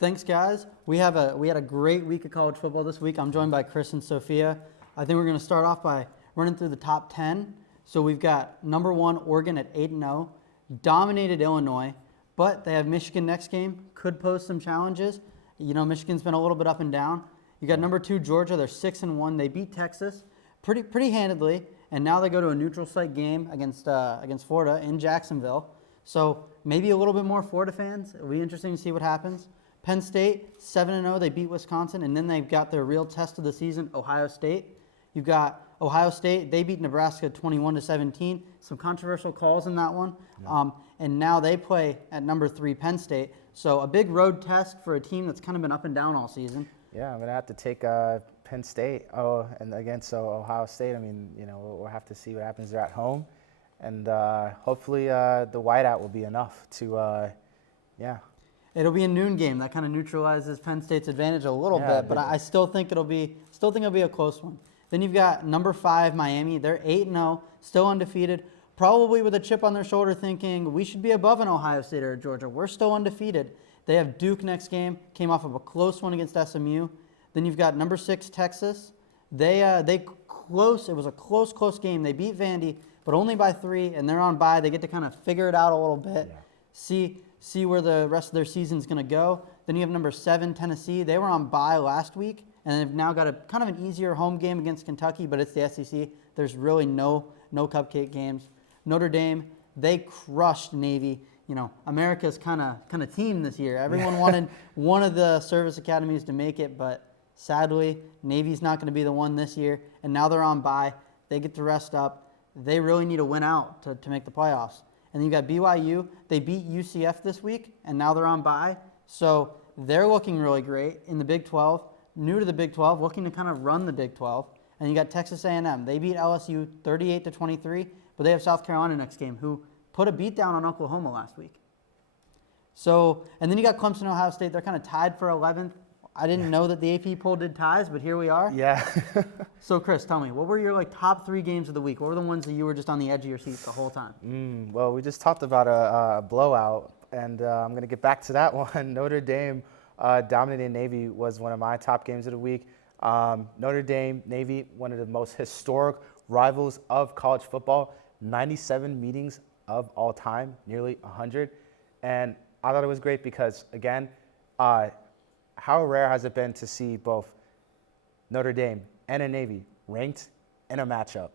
Thanks, guys. We had a great week of college football this week. I'm joined by Chris and Sophia. I think we're going to start off by running through the top 10. So we've got number 1, Oregon at 8-0, dominated Illinois, but they have Michigan next game. Could pose some challenges. You know, Michigan's been a little bit up and down. You got number 2, Georgia. They're 6-1. They beat Texas pretty handedly, and now they go to a neutral site game against Florida in Jacksonville. So maybe a little bit more Florida fans. It'll be interesting to see what happens. Penn State, 7-0. They beat Wisconsin, and then they've got their real test of the season, Ohio State. You've got Ohio State. They beat Nebraska 21-17. Some controversial calls in that one. Yeah. And now they play at number 3, Penn State. So a big road test for a team that's kind of been up and down all season. Yeah, I'm going to have to take Penn State and against Ohio State. I mean, you know, we'll have to see what happens. They're at home. And hopefully the whiteout will be enough to, yeah. It'll be a noon game. That kind of neutralizes Penn State's advantage a little bit, but I still think it'll be a close one. Then you've got number 5, Miami. They're 8-0, still undefeated, probably with a chip on their shoulder thinking, we should be above an Ohio State or a Georgia. We're still undefeated. They have Duke next game, came off of a close one against SMU. Then you've got number 6, Texas. It was a close game. They beat Vandy, but only by 3, and they're on bye. They get to kind of figure it out a little bit, see where the rest of their season's going to go. Then you have number 7, Tennessee. They were on bye last week, and they've now got a kind of an easier home game against Kentucky, but it's the SEC. There's really no cupcake games. Notre Dame, they crushed Navy. You know, America's kind of team this year. Everyone wanted one of the service academies to make it, but sadly, Navy's not going to be the one this year, and now they're on bye. They get to rest up. They really need to win out to make the playoffs. And then you got BYU. They beat UCF this week, and now they're on bye. So they're looking really great in the Big 12, new to the Big 12, looking to kind of run the Big 12. And you got Texas A&M. They beat LSU 38-23, but they have South Carolina next game, who put a beat down on Oklahoma last week. So, and then you got Clemson and Ohio State. They're kind of tied for 11th. I didn't know that the AP poll did ties, but here we are. Yeah. So, Chris, tell me, what were your top 3 games of the week? What were the ones that you were just on the edge of your seat the whole time? Well, we just talked about a blowout, and I'm going to get back to that one. Notre Dame dominating Navy was one of my top games of the week. Notre Dame, Navy, one of the most historic rivals of college football. 97 meetings of all time, nearly 100. And I thought it was great because, again, how rare has it been to see both Notre Dame and a Navy ranked in a matchup?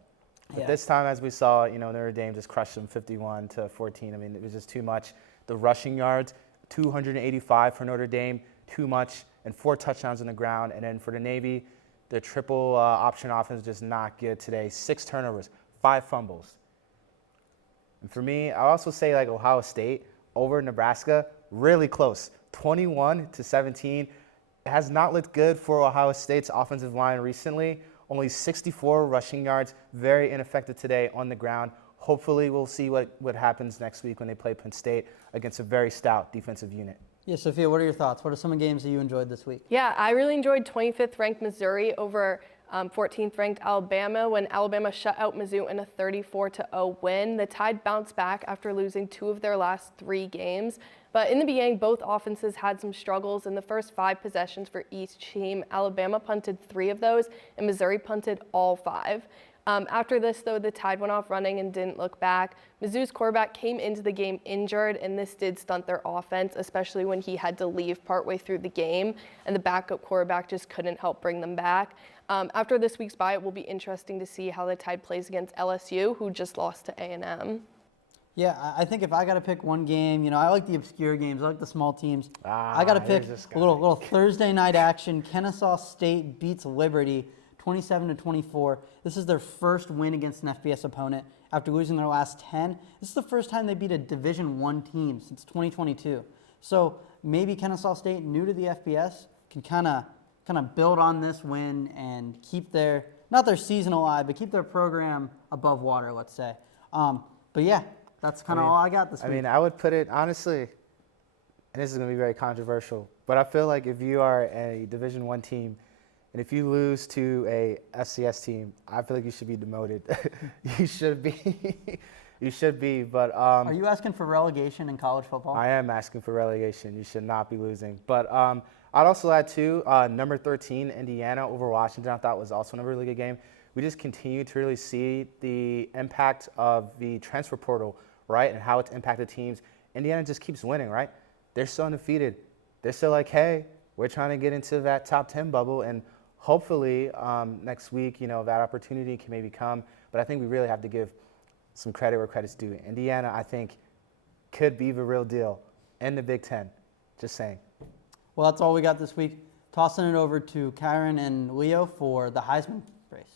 But this time, as we saw, Notre Dame just crushed them 51-14. I mean, it was just too much. The rushing yards, 285 for Notre Dame, too much, and 4 touchdowns on the ground. And then for the Navy, the triple option offense just not good today. 6 turnovers, 5 fumbles. And for me, I also say Ohio State over Nebraska, really close, 21-17. It has not looked good for Ohio State's offensive line recently. Only 64 rushing yards, very ineffective today on the ground. Hopefully we'll see what happens next week when they play Penn State against a very stout defensive unit. Yeah, Sophia, what are your thoughts? What are some of the games that you enjoyed this week? Yeah, I really enjoyed 25th ranked Missouri over 14th ranked Alabama when Alabama shut out Mizzou in a 34-0 win. The Tide bounced back after losing 2 of their last 3 games. But in the beginning, both offenses had some struggles. In the first 5 possessions for each team, Alabama punted 3 of those, and Missouri punted all 5. After this, though, the Tide went off running and didn't look back. Mizzou's quarterback came into the game injured, and this did stunt their offense, especially when he had to leave partway through the game, and the backup quarterback just couldn't help bring them back. After this week's bye, it will be interesting to see how the Tide plays against LSU, who just lost to A&M. Yeah, I think if I got to pick one game, I like the obscure games. I like the small teams. I got to pick a little Thursday night action. Kennesaw State beats Liberty 27-24. This is their first win against an FBS opponent after losing their last 10. This is the first time they beat a Division I team since 2022. So maybe Kennesaw State, new to the FBS, can kind of build on this win and keep not their season alive, but keep their program above water, let's say. But yeah, that's kind of all I got this week. I mean, I would put it, honestly, and this is going to be very controversial, but I feel like if you are a Division I team and if you lose to a FCS team, I feel like you should be demoted. You should You should be, but Are you asking for relegation in college football? I am asking for relegation. You should not be losing. But I'd also add too, number 13, Indiana over Washington, I thought was also another really good game. We just continue to really see the impact of the transfer portal, right, and how it's impacted teams. Indiana just keeps winning, right? They're still undefeated. They're still like, hey, we're trying to get into that top 10 bubble, and hopefully next week, that opportunity can maybe come. But I think we really have to give some credit where credit's due. Indiana, I think, could be the real deal in the Big Ten. Just saying. Well, that's all we got this week. Tossing it over to Kyron and Leo for the Heisman.